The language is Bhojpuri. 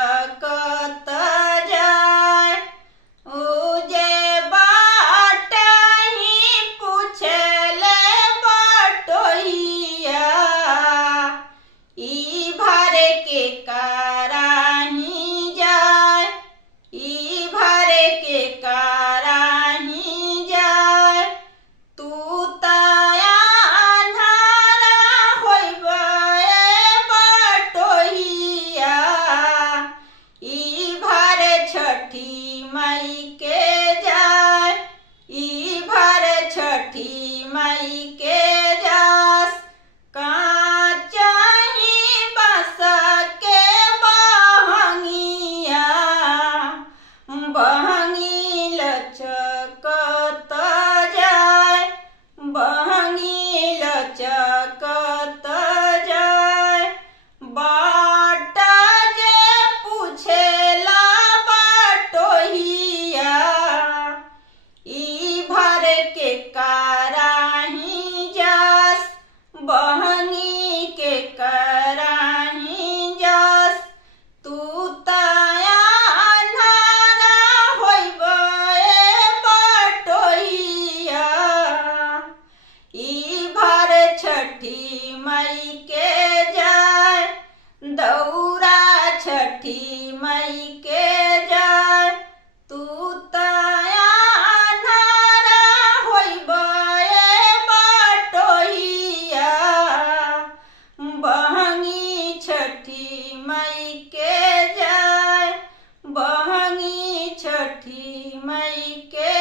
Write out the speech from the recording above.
लचकत जाय। उजे बाट ही पूछले बटोहिया, ई भर के कराही जाय, ई भर के कराही जाय। तू तया अन्हारा होइबे बटोहिया, ई भर छठी मई के जाय, ई भर छठी मई के जास। काचही बस के बहंगिया, बहंगी लचकत जाय, बहंगी लचकत जाय। बाट जे पूछेला बटोहिया, ई भर के कराही जास, बहंगी के कराही जास। तू तया अन्हारा होइबे बटोहिया, ई भर छठी मई के जाय। दौरा छठी मई के जाय, तू तया अन्हारा होइबे बटोहिया, बहंगी छठी मई के जाय, बहंगी छठी मई के